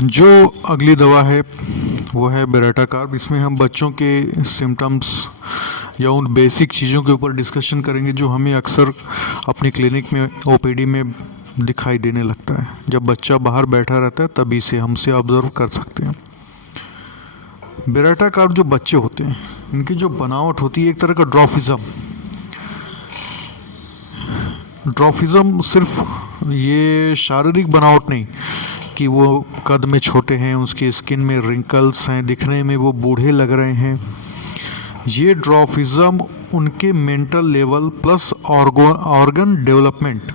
जो अगली दवा है वो है बेरेटाकार्ब। इसमें हम बच्चों के सिम्टम्स या उन बेसिक चीज़ों के ऊपर डिस्कशन करेंगे जो हमें अक्सर अपनी क्लिनिक में ओपीडी में दिखाई देने लगता है। जब बच्चा बाहर बैठा रहता है तभी से हमसे ऑब्जर्व कर सकते हैं। बेरेटाकार्ब जो बच्चे होते हैं इनकी जो बनावट होती है एक तरह का ड्रॉफिज्म सिर्फ ये शारीरिक बनावट नहीं कि वो कद में छोटे हैं, उसकी स्किन में रिंकल्स हैं, दिखने में वो बूढ़े लग रहे हैं। ये ड्रॉफिज्म उनके mental level plus organ development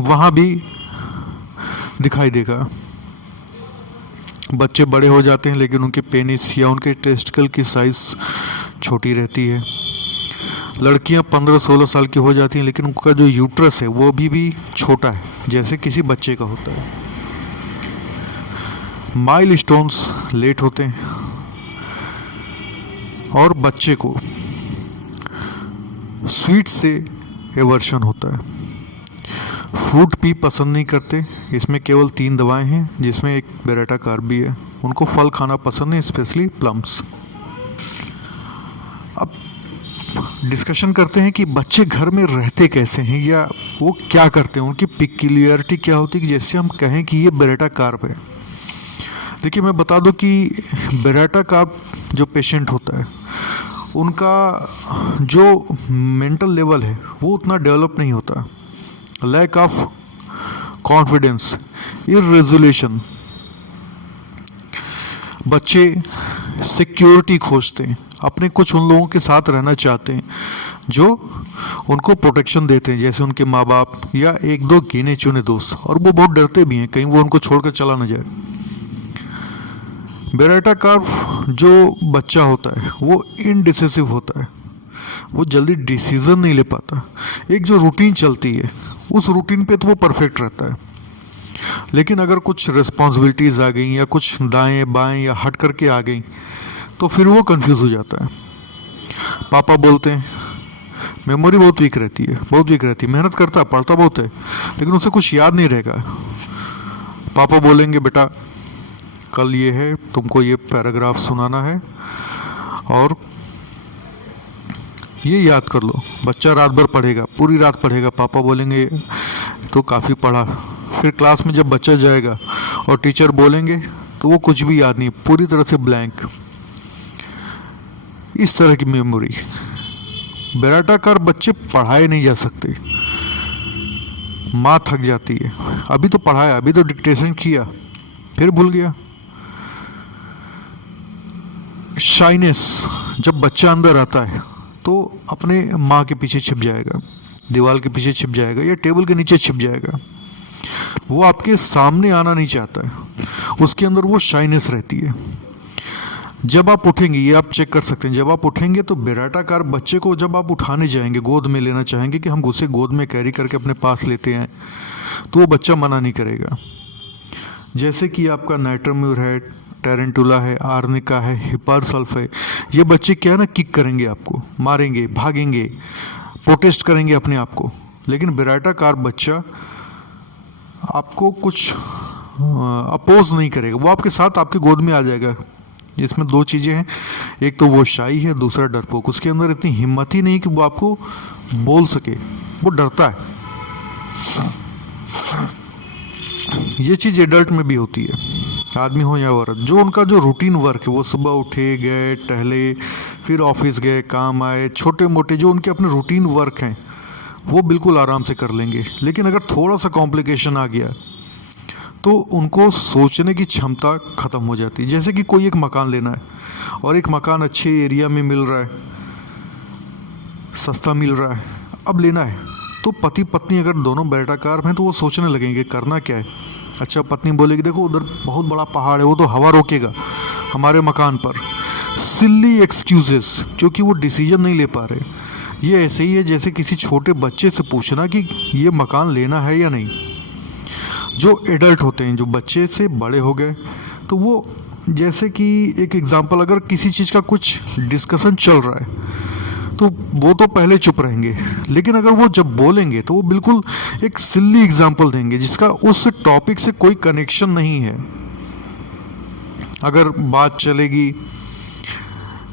वहाँ भी दिखाई देगा। बच्चे बड़े हो जाते हैं लेकिन उनके पेनिस या उनके टेस्टिकल की साइज़ छोटी रहती है। लड़कियां 15-16 साल की हो जाती हैं लेकिन उनका जो यूट्रस है वो भी छोटा है जैसे किसी बच्चे का होता है। माइलस्टोन्स लेट होते हैं और बच्चे को स्वीट से एवर्शन होता है। फ्रूट भी पसंद नहीं करते। इसमें केवल 3 दवाएं हैं जिसमें एक बेरेटाकार्ब भी है। उनको फल खाना पसंद है, स्पेशली प्लम्स। अब डिस्कशन करते हैं कि बच्चे घर में रहते कैसे हैं या वो क्या करते हैं, उनकी पिक्यूलियरिटी क्या होती है कि जैसे हम कहें कि ये बेरेटाकार्ब है। देखिए मैं बता दूं कि बेरेटाकार्ब जो पेशेंट होता है उनका जो मेंटल लेवल है वो उतना डेवलप नहीं होता। लैक ऑफ कॉन्फिडेंस, इर्रेजोल्यूशन, बच्चे सिक्योरिटी खोजते हैं, अपने कुछ उन लोगों के साथ रहना चाहते हैं जो उनको प्रोटेक्शन देते हैं, जैसे उनके माँ बाप या 1-2 गिने चुने दोस्त, और वो बहुत डरते भी हैं कहीं वो उनको छोड़कर चला ना जाए। बेरेटाकार्ब जो बच्चा होता है वो इनडिसिसिव होता है, वो जल्दी डिसीजन नहीं ले पाता। एक जो रूटीन चलती है उस रूटीन पे तो वो परफेक्ट रहता है, लेकिन अगर कुछ रिस्पॉन्सिबिलिटीज़ आ गई या कुछ दाएं बाएं या हट करके आ गई तो फिर वो कंफ्यूज हो जाता है। पापा बोलते हैं, मेमोरी बहुत वीक रहती है, मेहनत करता है, पढ़ता बहुत है, लेकिन उसे कुछ याद नहीं रहेगा। पापा बोलेंगे बेटा कल ये है, तुमको ये पैराग्राफ सुनाना है और ये याद कर लो। बच्चा रात भर पढ़ेगा, पूरी रात पढ़ेगा। पापा बोलेंगे तो काफ़ी पढ़ा। फिर क्लास में जब बच्चा जाएगा और टीचर बोलेंगे तो वो कुछ भी याद नहीं, पूरी तरह से ब्लैंक। इस तरह की मेमोरी। बेरेटाकार्ब बच्चे पढ़ाए नहीं जा सकते, माँ थक जाती है, अभी तो पढ़ाया, अभी तो डिक्टेशन किया, फिर भूल गया। शाइनेस, जब बच्चा अंदर आता है तो अपने माँ के पीछे छिप जाएगा, दीवार के पीछे छिप जाएगा या टेबल के नीचे छिप जाएगा। वो आपके सामने आना नहीं चाहता है, उसके अंदर वो शाइनेस रहती है। जब आप उठेंगे, ये आप चेक कर सकते हैं, जब आप उठेंगे तो बेरेटाकार्ब बच्चे को जब आप उठाने जाएंगे, गोद में लेना चाहेंगे कि हम उसे गोद में कैरी करके अपने पास लेते हैं, तो वो बच्चा मना नहीं करेगा। जैसे कि आपका नाइट्रोम्यूर है, टेरेंटुला है, आर्निका है, हिपारसल्फ है, ये बच्चे क्या है ना, किक करेंगे, आपको मारेंगे, भागेंगे, प्रोटेस्ट करेंगे अपने आप को। लेकिन बेरेटाकार्ब बच्चा आपको कुछ अपोज नहीं करेगा, वो आपके साथ आपके गोद में आ जाएगा। इसमें 2 चीज़ें हैं, एक तो वो शाई है, दूसरा डरपोक। उसके अंदर इतनी हिम्मत ही नहीं कि वो आपको बोल सके, वो डरता है। ये चीज़ एडल्ट में भी होती है, आदमी हो या औरत। जो उनका जो रूटीन वर्क है, वो सुबह उठे, गए, टहले, फिर ऑफिस गए, काम आए, छोटे मोटे जो उनके अपने रूटीन वर्क हैं वो बिल्कुल आराम से कर लेंगे। लेकिन अगर थोड़ा सा कॉम्प्लिकेशन आ गया तो उनको सोचने की क्षमता ख़त्म हो जाती है। जैसे कि कोई एक मकान लेना है और एक मकान अच्छे एरिया में मिल रहा है, सस्ता मिल रहा है, अब लेना है, तो पति पत्नी अगर दोनों बेरेटाकार्ब हैं तो वो सोचने लगेंगे करना क्या है। अच्छा, पत्नी बोलेगी देखो उधर बहुत बड़ा पहाड़ है, वो तो हवा रोकेगा हमारे मकान पर। सिल्ली एक्सक्यूजेस, क्योंकि वो डिसीजन नहीं ले पा रहे। ये ऐसे ही है जैसे किसी छोटे बच्चे से पूछना कि ये मकान लेना है या नहीं। जो एडल्ट होते हैं, जो बच्चे से बड़े हो गए, तो वो जैसे कि एक एग्जांपल, अगर किसी चीज़ का कुछ डिस्कशन चल रहा है तो वो तो पहले चुप रहेंगे, लेकिन अगर वो जब बोलेंगे तो वो बिल्कुल एक सिल्ली एग्जांपल देंगे जिसका उस टॉपिक से कोई कनेक्शन नहीं है। अगर बात चलेगी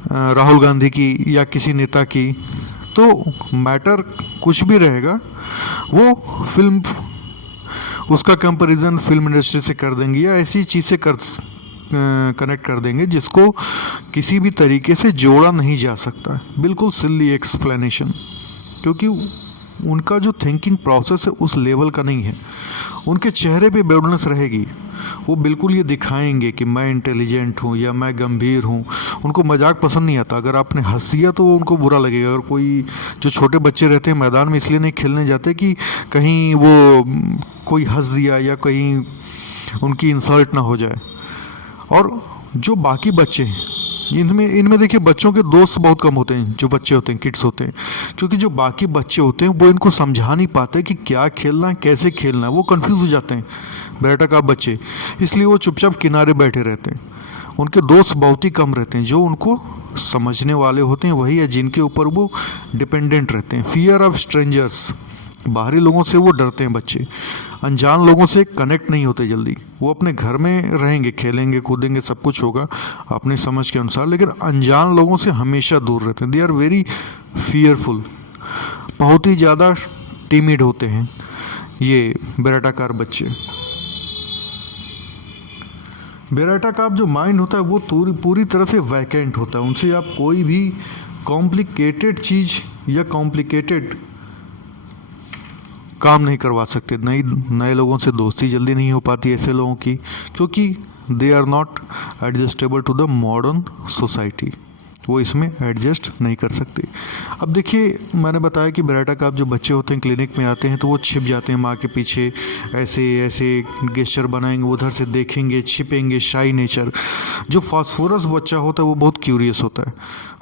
राहुल गांधी की या किसी नेता की, तो मैटर कुछ भी रहेगा, वो फिल्म उसका कंपैरिजन फिल्म इंडस्ट्री से कर देंगे या ऐसी चीज़ से कनेक्ट कर देंगे जिसको किसी भी तरीके से जोड़ा नहीं जा सकता। बिल्कुल सिली एक्सप्लेनेशन, क्योंकि उनका जो थिंकिंग प्रोसेस है उस लेवल का नहीं है। उनके चेहरे पे बोल्डनेस रहेगी, वो बिल्कुल ये दिखाएंगे कि मैं इंटेलिजेंट हूँ या मैं गंभीर हूँ। उनको मजाक पसंद नहीं आता। अगर आपने हंस दिया तो उनको बुरा लगेगा। अगर कोई जो छोटे बच्चे रहते हैं मैदान में इसलिए नहीं खेलने जाते कि कहीं वो कोई हंस दिया या कहीं उनकी इंसल्ट ना हो जाए। और जो बाकी बच्चे हैं इनमें देखिए बच्चों के दोस्त बहुत कम होते हैं, जो बच्चे होते हैं किड्स होते हैं, क्योंकि जो बाकी बच्चे होते हैं वो इनको समझा नहीं पाते कि क्या खेलना है कैसे खेलना है। वो कंफ्यूज हो जाते हैं बेटा का बच्चे, इसलिए वो चुपचाप किनारे बैठे रहते हैं। उनके दोस्त बहुत ही कम रहते हैं। जो उनको समझने वाले होते हैं वही है जिनके ऊपर वो डिपेंडेंट रहते हैं। फियर ऑफ स्ट्रेंजर्स, बाहरी लोगों से वो डरते हैं बच्चे। अनजान लोगों से कनेक्ट नहीं होते जल्दी। वो अपने घर में रहेंगे, खेलेंगे कूदेंगे, सब कुछ होगा अपनी समझ के अनुसार, लेकिन अनजान लोगों से हमेशा दूर रहते हैं। दे आर वेरी फियरफुल, बहुत ही ज़्यादा टिमिड होते हैं ये बेराटाकार बच्चे। बेराटाकार जो माइंड होता है वो पूरी तरह से वैकेंट होता है। उनसे आप कोई भी कॉम्प्लिकेटेड चीज़ या कॉम्प्लिकेटेड काम नहीं करवा सकते। नए लोगों से दोस्ती जल्दी नहीं हो पाती ऐसे लोगों की, क्योंकि they are not adjustable to the modern society. वो इसमें एडजस्ट नहीं कर सकते। अब देखिए मैंने बताया कि बेराटाकार जो बच्चे होते हैं क्लिनिक में आते हैं तो वो छिप जाते हैं माँ के पीछे, ऐसे ऐसे गेस्चर बनाएंगे, उधर से देखेंगे, छिपेंगे, शाई नेचर। जो फास्फोरस बच्चा होता है वो बहुत क्यूरियस होता है,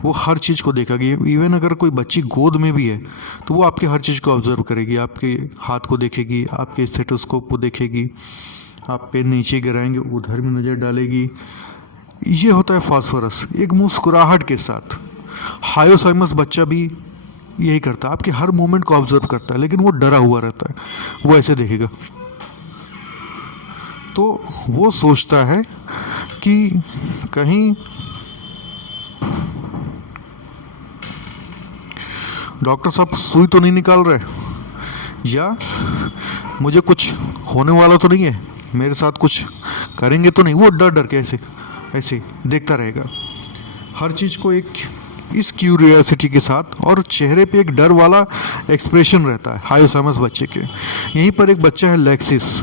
वो हर चीज़ को देखेगी। इवन अगर कोई बच्ची गोद में भी है तो वो आपकी हर चीज़ को ऑब्जर्व करेगी, आपके हाथ को देखेगी, आपके स्टेथोस्कोप को देखेगी, आप पेन नीचे गिराएंगे उधर भी नज़र डालेगी। ये होता है फास्फोरस एक मुस्कुराहट के साथ। हायोसाइमस बच्चा भी यही करता है, आपके हर मूवमेंट को ऑब्जर्व करता है, लेकिन वो डरा हुआ रहता है। वो ऐसे देखेगा तो वो सोचता है कि कहीं डॉक्टर साहब सुई तो नहीं निकाल रहे, या मुझे कुछ होने वाला तो नहीं है, मेरे साथ कुछ करेंगे तो नहीं। वो डर डर के ऐसे देखता रहेगा हर चीज़ को, एक इस क्यूरियोसिटी के साथ, और चेहरे पे एक डर वाला एक्सप्रेशन रहता है हायोसाइमस बच्चे के। यहीं पर एक बच्चा है लेक्सिस,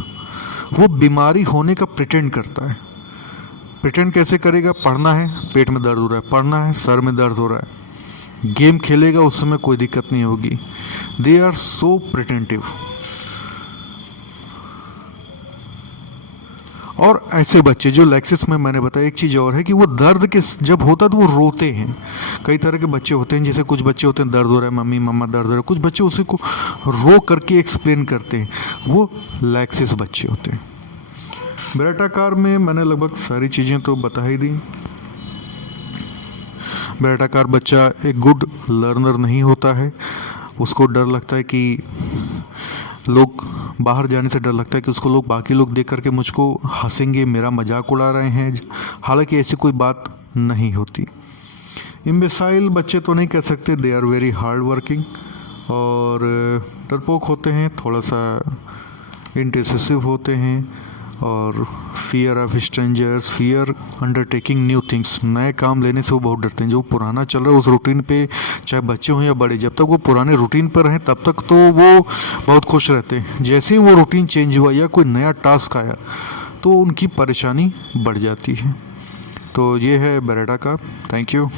वो बीमारी होने का प्रिटेंड करता है। प्रिटेंड कैसे करेगा? पढ़ना है पेट में दर्द हो रहा है, पढ़ना है सर में दर्द हो रहा है, गेम खेलेगा उस समय कोई दिक्कत नहीं होगी। They are so pretentive. और ऐसे बच्चे जो लेक्सिस में मैंने बताया, एक चीज़ और है कि वो दर्द के जब होता है तो वो रोते हैं। कई तरह के बच्चे होते हैं, जैसे कुछ बच्चे होते हैं दर्द हो रहा है मम्मी मम्मा दर्द हो रहा है, कुछ बच्चे उसी को रो करके एक्सप्लेन करते हैं, वो लेक्सिस बच्चे होते हैं। बेराटाकार में मैंने लगभग सारी चीज़ें तो बता ही दी। बेराटाकार बच्चा एक गुड लर्नर नहीं होता है। उसको डर लगता है कि लोग, बाहर जाने से डर लगता है कि उसको लोग, बाकी लोग देख करके मुझको हंसेंगे, मेरा मजाक उड़ा रहे हैं, हालांकि ऐसी कोई बात नहीं होती। इम्बेसाइल बच्चे तो नहीं कह सकते, they are very hard working, और डरपोक होते हैं, थोड़ा सा इंटेसिव होते हैं, और fear of strangers, fear undertaking new things, नए काम लेने से वो बहुत डरते हैं। जो पुराना चल रहा है उस रूटीन पे, चाहे बच्चे हों या बड़े, जब तक वो पुराने रूटीन पर रहें तब तक तो वो बहुत खुश रहते हैं। जैसे ही वो रूटीन चेंज हुआ या कोई नया टास्क आया तो उनकी परेशानी बढ़ जाती है। तो ये है बेराटाकार। Thank you.